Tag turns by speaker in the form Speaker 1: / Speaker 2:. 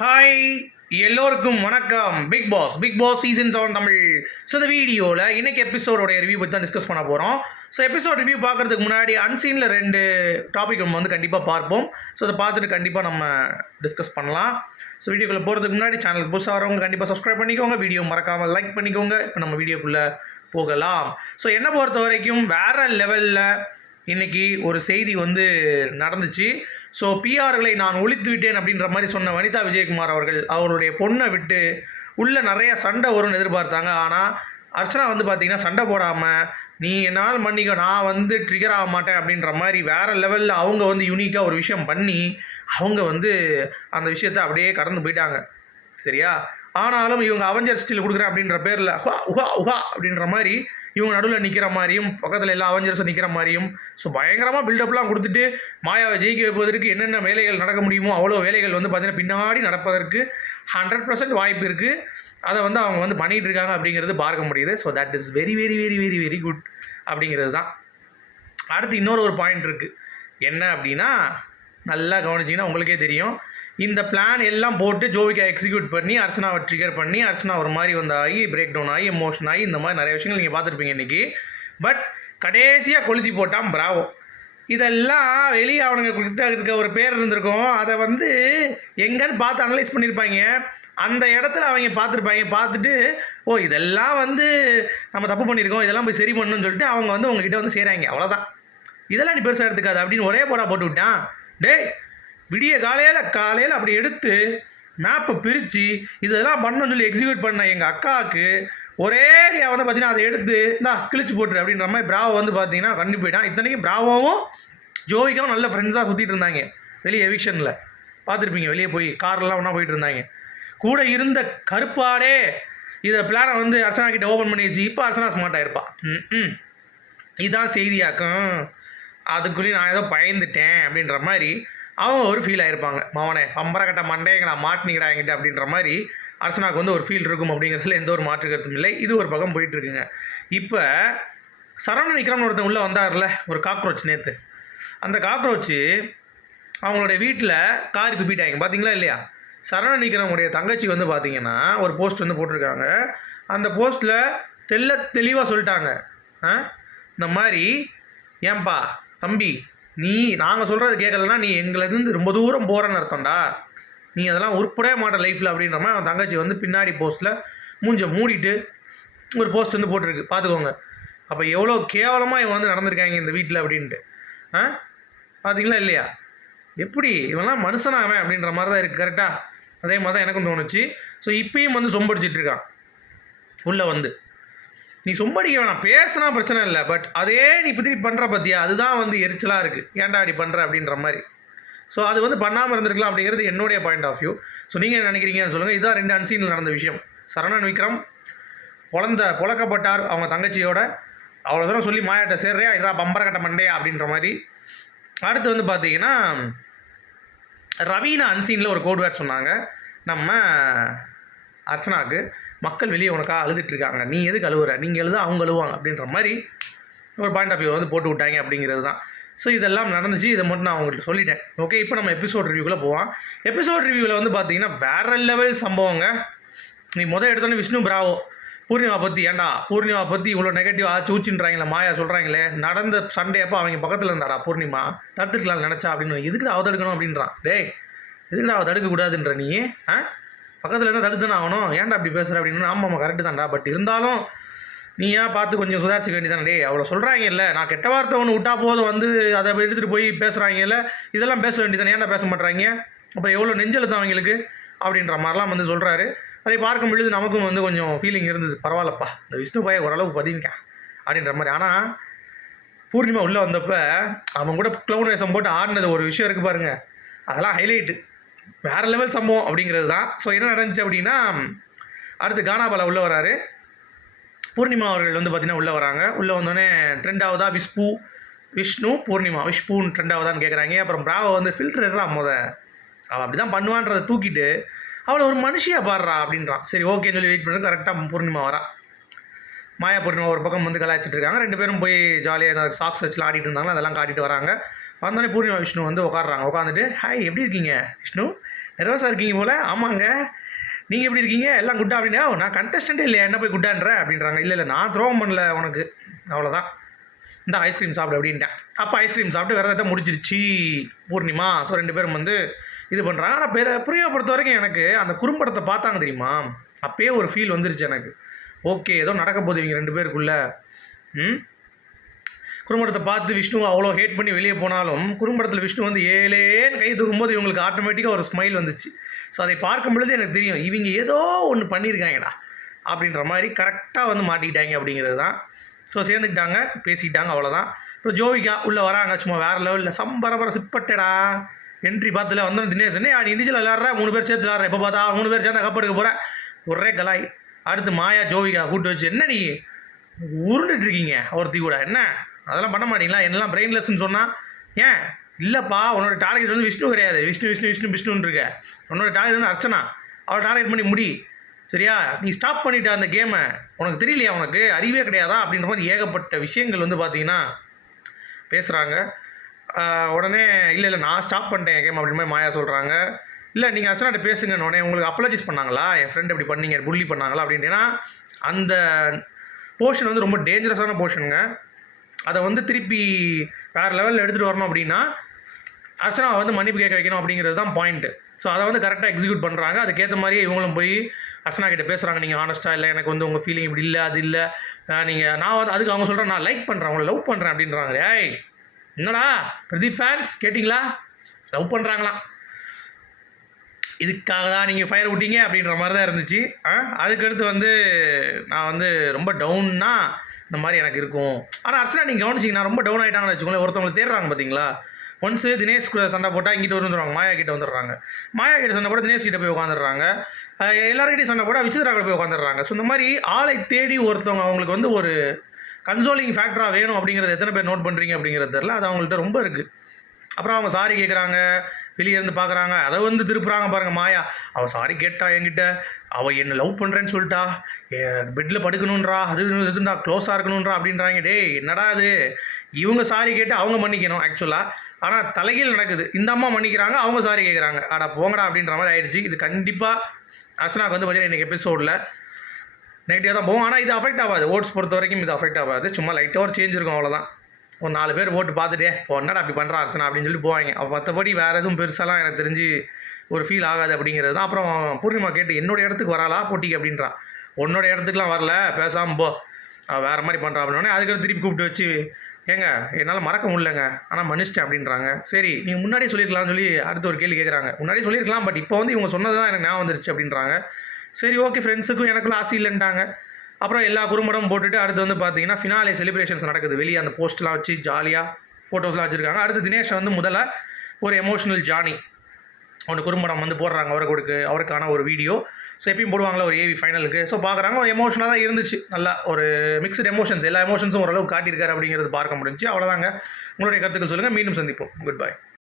Speaker 1: Hi எல்லோருக்கும் வணக்கம். Bigg Boss Bigg Boss season seven Tamil. So இந்த வீடியோவில் இன்றைக்கி எபிசோடோடைய ரிவ்யூ பற்றி தான் டிஸ்கஸ் பண்ண போகிறோம் ஸோ எபிசோட் ரிவ்யூ பார்க்குறதுக்கு முன்னாடி அன்சீனில் ரெண்டு டாபிக் நம்ம வந்து கண்டிப்பாக பார்ப்போம். ஸோ அதை பார்த்துட்டு கண்டிப்பாக நம்ம டிஸ்கஸ் பண்ணலாம். ஸோ வீடியோக்குள்ளே போகிறதுக்கு முன்னாடி சேனலுக்கு புதுசாக வரவங்க கண்டிப்பாக சப்ஸ்கிரைப் பண்ணிக்கோங்க. வீடியோ மறக்காமல் லைக் பண்ணிக்கோங்க. இப்போ நம்ம வீடியோக்குள்ளே போகலாம். ஸோ என்னை பொறுத்த வரைக்கும் வேறு லெவலில் இன்றைக்கி ஒரு செய்தி வந்து நடந்துச்சு. ஸோ பிஆர்களை நான் ஒழித்து விட்டேன் அப்படின்ற மாதிரி சொன்ன வனிதா விஜயகுமார் அவர்கள் அவருடைய பொண்ணை விட்டு உள்ளே நிறைய சண்டை வரும்னு எதிர்பார்த்தாங்க. ஆனால் அர்ச்சனா வந்து பார்த்தீங்கன்னா சண்டை போடாமல் நீ என்னால் மன்னிக்க நான் வந்து ட்ரிகர் ஆக மாட்டேன் அப்படின்ற மாதிரி வேறு லெவலில் அவங்க வந்து யூனிக்காக ஒரு விஷயம் பண்ணி அவங்க வந்து அந்த விஷயத்தை அப்படியே கடந்து போயிட்டாங்க. சரியா? ஆனாலும் இவங்க அவஞ்சர் ஸ்டில் கொடுக்குறேன் அப்படின்ற பேரில் ஹுவா உஹா உஹா அப்படின்ற மாதிரி இவங்க நடுவில் நிற்கிற மாதிரியும் பக்கத்தில் எல்லா அவஞ்சர்ஸும் நிற்கிற மாதிரியும் ஸோ பயங்கரமாக பில்டப்லாம் கொடுத்துட்டு மாயாவை ஜெயிக்க வைப்பதற்கு என்னென்ன வேலைகள் நடக்க முடியுமோ அவ்வளோ வேலைகள் வந்து பார்த்தீங்கன்னா பின்னாடி நடப்பதற்கு ஹண்ட்ரட் பர்சன்ட் வாய்ப்பு இருக்குது அதை வந்து அவங்க வந்து பண்ணிகிட்டு இருக்காங்க அப்படிங்கிறது பார்க்க முடியுது. So that is very very very very very good அப்படிங்கிறது தான். அடுத்து இன்னொரு ஒரு பாயிண்ட் இருக்குது என்ன அப்படின்னா நல்லா கவனிச்சிங்கன்னா உங்களுக்கே தெரியும். இந்த பிளான் எல்லாம் போட்டு ஜோவிகா எக்ஸிக்யூட் பண்ணி அர்ச்சனாவை ட்ரிகர் பண்ணி அர்ச்சனா ஒரு மாதிரி வந்து ஆகி பிரேக் டவுன் ஆகி எமோஷன் ஆகி இந்த மாதிரி நிறைய விஷயங்கள் நீங்கள் பார்த்துருப்பீங்க இன்றைக்கி பட் கடைசியாக கொளுத்தி போட்டான் பிராவோ இதெல்லாம் வெளியே அவனுங்க கிட்ட இருக்க ஒரு பேர் இருந்திருக்கும். அதை வந்து எங்கன்னு பார்த்து அனலைஸ் பண்ணியிருப்பாங்க அந்த இடத்துல அவங்க பார்த்துருப்பாங்க. பார்த்துட்டு ஓ இதெல்லாம் வந்து நம்ம தப்பு பண்ணியிருக்கோம் இதெல்லாம் போய் சரி பண்ணணும்னு சொல்லிட்டு அவங்க வந்து உங்ககிட்ட வந்து செய்கிறாங்க அவ்வளோதான் இதெல்லாம் நீ பெருசாக எடுத்துக்காது. அப்படின்னு ஒரே போடா போட்டு விட்டான். டேய் விடிய காலையில் காலையில் அப்படி எடுத்து மேப்பை பிரித்து இதெல்லாம் பண்ணணும்னு சொல்லி எக்ஸிக்யூட் பண்ண எங்கள் அக்காவுக்கு ஒரே வந்து பார்த்தீங்கன்னா அதை எடுத்து இந்தா கிழிச்சு போட்டுரு அப்படின்ற மாதிரி பிராவோ வந்து பார்த்தீங்கன்னா கண்டு போயிட்டான். இத்தனைக்கும் பிராவோவும் ஜோவிக்காவும் நல்ல ஃப்ரெண்ட்ஸாக சுற்றிட்டு இருந்தாங்க. வெளியே எவிக்ஷனில் பார்த்துருப்பீங்க வெளியே போய் கார்லாம் ஒன்றா போயிட்டு இருந்தாங்க. கூட இருந்த கருப்பாடே இதை பிளானை வந்து அர்ச்சனா கிட்ட ஓப்பன் பண்ணி வச்சு இப்போ அர்ச்சனா ஸ்மார்ட் ஆகிருப்பா ம் ம் இதான் செய்தியாக்கம். அதுக்குள்ளேயும் நான் ஏதோ பயந்துட்டேன் அப்படின்ற மாதிரி அவங்க ஒரு ஃபீல் ஆகிருப்பாங்க மவனே பம்பரக்கட்ட மண்டையை நான் மாட்டினிக்கிறா என்கிட்ட அப்படின்ற மாதிரி அர்ச்சனாக்கு வந்து ஒரு ஃபீல் இருக்கும் அப்படிங்கிறதுல எந்த ஒரு மாற்று கருத்தும் இல்லை. இது ஒரு பக்கம் போயிட்டுருக்குங்க. இப்போ சரவண விக்ரம்னு ஒருத்தன் உள்ளே வந்தார்ல ஒரு காக்ரோச் நேற்று அந்த காக்ரோச்சு அவங்களுடைய வீட்டில் காரி துப்பிட்டாங்க. பார்த்தீங்களா இல்லையா? சரவண விக்ரமுடைய தங்கச்சி வந்து பார்த்தீங்கன்னா ஒரு போஸ்ட் வந்து போட்டிருக்காங்க. அந்த போஸ்ட்டில் தெல்ல தெளிவாக சொல்லிட்டாங்க. ஆ? இந்த மாதிரி ஏன்பா தம்பி நீ நாங்கள் சொல்கிறது கேட்கலன்னா நீ எங்களேருந்து ரொம்ப தூரம் போகிறேன்னு அர்த்தம்டா. நீ அதெல்லாம் உருப்படவே மாட்ட லைஃப்பில் அப்படின்ற மாதிரி அவன் தங்கச்சி வந்து பின்னாடி போஸ்ட்டில் மூஞ்ச மூடிட்டு ஒரு போஸ்ட் வந்து போட்டிருக்கு. பார்த்துக்கோங்க. அப்போ எவ்வளோ கேவலமாக இவன் வந்து நடந்திருக்காங்க இந்த வீட்டில் அப்படின்ட்டு. ஆ? பார்த்தீங்களா இல்லையா? எப்படி இவன்லாம் மனுஷனாகவன் அப்படின்ற மாதிரி தான் இருக்குது கரெக்டாக அதே மாதிரி தான் எனக்கும் தோணுச்சு. ஸோ இப்பயும் வந்து சொம்படிச்சிட்டு இருக்கான். உள்ளே வந்து. நீ சும்மடிக்க வேணாம். பேசினா பிரச்சனை இல்லை. பட் அதே நீ பற்றி பண்ணுற பற்றியா அதுதான் வந்து எரிச்சலாக இருக்குது ஏன்டா அப்படி பண்ணுற அப்படின்ற மாதிரி. ஸோ அது வந்து பண்ணாமல் இருந்திருக்கலாம் அப்படிங்கிறது என்னுடைய பாயிண்ட் ஆஃப் வியூ ஸோ நீங்கள் என்ன நினைக்கிறீங்கன்னு சொல்லுங்கள் இதுதான் ரெண்டு அன்சீனில் நடந்த விஷயம். சரணன் விக்ரம் பொழந்த புழக்கப்பட்டார். அவங்க தங்கச்சியோட அவ்வளோ தூரம் சொல்லி மாயாட்ட சேர்றியா இதா கட்ட மண்டையா அப்படின்ற மாதிரி. அடுத்து வந்து பார்த்தீங்கன்னா ரவீனா அன்சீனில் ஒரு கோட் வேர்ட் சொன்னாங்க. நம்ம அர்ச்சனாவுக்கு மக்கள் வெளியே உனக்காக அழுதுட்டு இருக்காங்க நீ எதுக்கு அழுவுற? நீங்கள் எழுத அவங்க அழுவாங்க அப்படின்ற மாதிரி ஒரு பாயிண்ட் ஆஃப் வியூ வந்து போட்டு விட்டாங்க அப்படிங்கிறது தான். ஸோ இதெல்லாம் நடந்துச்சு. இதை மட்டும் நான் அவங்கள்ட்ட சொல்லிட்டேன். ஓகே இப்போ நம்ம எபிசோட் ரிவ்யூக்குள்ளே போவோம் எபிசோட் ரிவ்யூவில் வந்து பார்த்தீங்கன்னா வேற லெவல் சம்பவங்க. நீ முதல் எடுத்தோன்னே விஷ்ணு பிராவோ பூர்ணிமா பற்றி ஏன்டா பூர்ணிமா பற்றி இவ்வளோ நெகட்டிவ் ஆச்சு ஊச்சின்றாங்களே மாயா சொல்கிறாங்களே நடந்த சண்டே அப்போ அவங்க பக்கத்தில் இருந்தாடா பூர்ணிமா? தடுத்துக்கலாம் நினச்சா அப்படின்னு எதுக்குடா அவ தடுக்கணும் அப்படின்றான். டேய் எதுக்குடா அவ தடுக்கக்கூடாதுன்ற நீ? ஆ? பக்கத்தில் இருந்தா தடுத்து நான் ஆகணும். ஏன்டா அப்படி பேசுகிற அப்படின்னு? ஆமாம் ஆமாம் கரெக்டு தான்டா. பட் இருந்தாலும் நீ ஏன் பார்த்து கொஞ்சம் சுதாரிச்சுக்க வேண்டியதானே டே அவ்வளோ சொல்கிறாங்க இல்லை நான் கெட்ட வார்த்தை ஒன்று விட்டா போதும் வந்து அதை எடுத்துகிட்டு போய் பேசுகிறாங்க இல்லை இதெல்லாம் பேச வேண்டியதானே ஏன்டா பேச மாட்டுறாங்க அப்புறம் எவ்வளோ நெஞ்செழுத்தம் அவங்களுக்கு? அப்படின்ற மாதிரிலாம் வந்து சொல்கிறாரு அதை பார்க்கும் பொழுது நமக்கும் வந்து கொஞ்சம் ஃபீலிங் இருந்தது. பரவாயில்லப்பா இந்த விஷ்ணு பாயை ஓரளவுக்கு பதினிக்கான் அப்படின்ற மாதிரி. ஆனால் பூர்ணிமா உள்ளே வந்தப்போ அவன் கூட க்ளவுன் வேஷம் போட்டு ஆடினது ஒரு விஷயம் இருக்குது பாருங்கள் அதெல்லாம் ஹைலைட்டு வேறு லெவல் சம்பவம் அப்படிங்கிறது தான். ஸோ என்ன நடந்துச்சு அப்படின்னா அடுத்து கானாபாலா உள்ளே வராரு. பூர்ணிமா அவர்கள் வந்து பார்த்திங்கன்னா உள்ளே வராங்க. உள்ளே வந்தோடனே ட்ரெண்டாவதா விஷ்பு விஷ்ணு பூர்ணிமா. விஷ்புன்னு ட்ரெண்டாவதான்னு கேட்குறாங்க அப்புறம் பிராவோ வந்து ஃபில்டர் எடுறா முத. அவள் அப்படி தான் பண்ணுவான்றதை தூக்கிட்டு அவளை ஒரு மனுஷியாக பாடுறா அப்படின்றான். சரி ஓகேன்னு சொல்லி வெயிட் பண்ணுறது கரெக்டாக பூர்ணிமா வரா. மாயா பூர்ணிமா ஒரு பக்கம் வந்து கலாய்ச்சிட்டு இருக்காங்க. ரெண்டு பேரும் போய் ஜாலியாக சாக்ஸ் வச்சு ஆடிட்டு இருந்தாங்க அதெல்லாம் காட்டிட்டு வராங்க. வந்தோடனே பூர்ணிமா விஷ்ணு வந்து உட்காடுறாங்க உட்காந்துட்டு ஹாய் எப்படி இருக்கீங்க? விஷ்ணு நர்வஸாக இருக்கீங்க போல். ஆமாங்க. நீங்கள் எப்படி இருக்கீங்க? எல்லாம் குட்டா அப்படின்னா நான் கண்டஸ்டண்ட்டே இல்லையா? என்ன போய் குட்டான்ற? அப்படின்றாங்க. இல்லை இல்லை நான் துரோகம் பண்ணல உனக்கு. அவ்வளோதான் இந்த ஐஸ்கிரீம் சாப்பிடு அப்படின்ட்டேன். அப்போ ஐஸ்கிரீம் சாப்பிட்டு விரதத்தை முடிச்சிருச்சு பூர்ணிமா. ஸோ ரெண்டு பேரும் வந்து இது பண்ணுறாங்க ஆனால் பெரிய பிரியா பொறுத்த வரைக்கும் எனக்கு அந்த குறும்படத்தை பார்த்தாங்க தெரியுமா? அப்பயே ஒரு ஃபீல் வந்துருச்சு எனக்கு. ஓகே ஏதோ நடக்க போகுது இவங்க ரெண்டு பேருக்குள்ளே. ம்? குறும்படத்தை பார்த்து விஷ்ணு அவ்வளோ ஹேட் பண்ணி வெளியே போனாலும் குறும்படத்தில் விஷ்ணு வந்து ஏலேன்னு கை தூக்கும்போது இவங்களுக்கு ஆட்டோமேட்டிக்காக ஒரு ஸ்மைல் வந்துச்சு. ஸோ அதை பார்க்கும் பொழுது எனக்கு தெரியும் இவங்க ஏதோ ஒன்று பண்ணியிருக்காங்கடா அப்படின்ற மாதிரி கரெக்டாக வந்து மாட்டிக்கிட்டாங்க அப்படிங்கிறது தான். ஸோ சேர்ந்துக்கிட்டாங்க பேசிக்கிட்டாங்க அவ்வளோதான் இப்போ ஜோவிகா உள்ளே வராங்க சும்மா வேறு லெவலில் சம்பரபர சிப்பட்டடா என்ட்ரி பார்த்துல வந்தோம் தினேசனே என்ன நீ இண்டிஜுவல் விளாட்ற மூணு பேர் சேர்த்து விளாட்ற எப்போ பார்த்தா மூணு பேர் சேர்ந்தா கப் எடுக்க போகிற ஒரே கலாய். அடுத்து மாயா ஜோவிகா கூட்டு வச்சு என்ன நீ உருண்டுட்டு இருக்கீங்க ஒருத்தி கூட? என்ன? அதெல்லாம் பண்ண மாட்டீங்களா? என்னெல்லாம் பிரெயின்லெஸ்ன்னு சொன்னால் ஏன்? இல்லைப்பா உன்னோட டார்கெட் வந்து விஷ்ணு கிடையாது. விஷ்ணு விஷ்ணு விஷ்ணு விஷ்ணுன்னு இருக்க உன்னோட டார்கெட் வந்து அர்ச்சனா. அவளை டார்கெட் பண்ணி முடி. சரியா? நீ ஸ்டாப் பண்ணிட்ட அந்த கேமை உனக்கு தெரியலையா உனக்கு? அறிவே கிடையாதா? அப்படின்ற மாதிரி ஏகப்பட்ட விஷயங்கள் வந்து பார்த்தீங்கன்னா பேசுகிறாங்க உடனே இல்லை இல்லை நான் ஸ்டாப் பண்ணிட்டேன் கேம் அப்படின்ற மாதிரி மாயா சொல்கிறாங்க இல்லை நீங்கள் அர்ச்சனாட்ட பேசுங்க உடனே உங்களுக்கு அப்பாலஜிஸ் பண்ணாங்களா? என் ஃப்ரெண்ட் இப்படி பண்ணீங்க புள்ளி பண்ணாங்களா? அப்படின்ட்டுனா அந்த போர்ஷன் வந்து ரொம்ப டேஞ்சரஸான போர்ஷனுங்க அதை வந்து திருப்பி வேறு லெவலில் எடுத்துகிட்டு வரணும் அப்படின்னா அர்ச்சனா வந்து மன்னிப்பு கேட்க வைக்கணும் அப்படிங்கிறது தான் பாயிண்ட்டு ஸோ அதை வந்து கரெக்டாக எக்ஸிக்யூட் பண்ணுறாங்க அதுக்கேற்ற மாதிரியே இவங்களும் போய் அர்ச்சனா கிட்ட பேசுகிறாங்க நீங்கள் ஆனஸ்ட்டாக இல்லை எனக்கு வந்து உங்கள் ஃபீலிங் இப்படி இல்லை அது இல்லை. நீங்கள் நான் வந்து அதுக்கு அவங்க சொல்கிறேன் நான் லைக் பண்ணுறேன் அவங்கள லவ் பண்ணுறேன் அப்படின்றாங்க. ஏய் என்னடா பிரதீப் ஃபேன்ஸ் கேட்டிங்களா? லவ் பண்ணுறாங்களாம் இதுக்காக தான் நீங்கள் ஃபயர் விட்டீங்க அப்படின்ற மாதிரி தான் இருந்துச்சு. ஆ அதுக்கடுத்து வந்து நான் வந்து ரொம்ப டவுன்னா இந்த மாதிரி எனக்கு இருக்கும். ஆனால் அர்ச்சனா நீங்கள் கவனிச்சிங்கன்னா ரொம்ப டவுன் ஆகிட்டாங்கன்னு வச்சுக்கோங்களேன். ஒருத்தவங்களை தேடுறாங்க பார்த்தீங்களா ஒன்ஸு தினேஷ் சண்டை போட்டால் இங்கிட்ட வந்துடுவாங்க மாயா கிட்ட வந்துடுறாங்க. மாயா கிட்ட சண்டை போட தினேஷ் கிட்ட போய் உட்காந்துடுறாங்க எல்லாருக்கிட்டையும் சண்டை போட விசித்ரா கூட போய் உட்காந்துடுறாங்க ஸோ இந்த மாதிரி ஆளை தேடி ஒருத்தவங்க அவங்களுக்கு வந்து ஒரு கன்சோலிங் ஃபேக்டராக வேணும் அப்படிங்கிறது எத்தனை பேர் நோட் பண்ணுறீங்க அப்படிங்கிறது தெரில அது அவங்கள்ட்ட ரொம்ப இருக்குது அப்புறம் அவங்க சாரி கேட்குறாங்க வெளியே இருந்து பார்க்குறாங்க அதை வந்து திருப்புறாங்க பாருங்க மாயா. அவள் சாரி கேட்டா என்கிட்ட. அவள் என்னை லவ் பண்ணுறேன்னு சொல்லிட்டா. பெட்டில் படுக்கணுன்றா அது இருந்தா க்ளோஸாக இருக்கணுன்றா அப்படின்றாங்க. டேய் என்னடா இது இவங்க சாரி கேட்டு அவங்க மன்னிக்கணும் ஆக்சுவலாக ஆனால் தலைகீழ் நடக்குது. இந்த அம்மா மன்னிக்கிறாங்க அவங்க சாரி கேட்குறாங்க அடா போங்கடா அப்படின்ற மாதிரி ஆயிடுச்சு. இது கண்டிப்பாக அர்ச்சனாக்கு வந்து பார்த்தீங்கன்னா இன்றைக்கி எபிசோடில் நெகட்டிவாக தான் போகும். ஆனால் இது அஃபெக்ட் ஆகாது. ஓட்ஸ் பொறுத்த வரைக்கும் இது அஃபெக்ட் ஆகாது. சும்மா லைட்டாக ஒரு சேஞ்ச் இருக்கும் அவ்வளோதான் ஒரு நாலு பேர் ஓட்டு பார்த்துட்டே இப்போ என்னடா அப்படி பண்ணுறா அர்ச்சனா? அப்படின்னு சொல்லி போவாங்க. அப்போ மற்றபடி வேறு எதுவும் பெருசாலாம் எனக்கு தெரிஞ்சு ஒரு ஃபீல் ஆகாது அப்படிங்கிறது தான். அப்புறம் பூர்ணிமா கேட்டு என்னோட இடத்துக்கு வராளா போட்டிக்கு? அப்படின்றா உன்னோட இடத்துக்குலாம் வரல பேசாமல் போ. வேறு மாதிரி பண்ணுறா அப்படின்னோடனே அதுக்கடுத்து திருப்பி கூப்பிட்டு வச்சு ஏங்க என்னால் மறக்க முடியலங்க. ஆனால் மன்னிச்சிட்டேன். அப்படின்றாங்க. சரி நீங்கள் முன்னாடியே சொல்லியிருக்கலாம்னு சொல்லி அடுத்த ஒரு கேள்வி கேட்குறாங்க முன்னாடியே சொல்லியிருக்கலாம் பட் இப்போ வந்து இவங்க சொன்னது தான் எனக்கு ஞாபகம் வந்துருச்சு அப்படின்றாங்க. சரி ஓகே ஃப்ரெண்ட்ஸுக்கும் எனக்குள்ள ஆசை இல்லைன்ட்டாங்க. அப்புறம் எல்லா குறும்படம் போட்டுட்டு அடுத்து வந்து பார்த்தீங்கன்னா ஃபினாலே செலிப்ரேஷன்ஸ் நடக்குது. வெளியே அந்த போஸ்ட்லாம் வச்சு ஜாலியாக ஃபோட்டோஸ்லாம் வச்சுருக்காங்க. அடுத்து தினேஷ் வந்து முதல்ல ஒரு எமோஷனல் ஜானி ஒன்று குறும்படம் வந்து போடுறாங்க அவருக்கு கொடுக்கு அவருக்கான ஒரு வீடியோ ஸோ எப்பயும் போடுவாங்களா ஒரு ஏவி ஃபைனலுக்கு ஸோ பார்க்குறாங்க ஒரு எமோஷனாக தான் இருந்துச்சு. நல்லா ஒரு மிக்சட் எமோஷன்ஸ் எல்லா எமோஷன்ஸும் ஓரளவு காட்டியிருக்காரு அப்படிங்கிறது பார்க்க முடிஞ்சுச்சு. அவ்வளோதாங்க உங்களுடைய கருத்துக்கள் சொல்லுங்கள் மீண்டும் சந்திப்போம். Good bye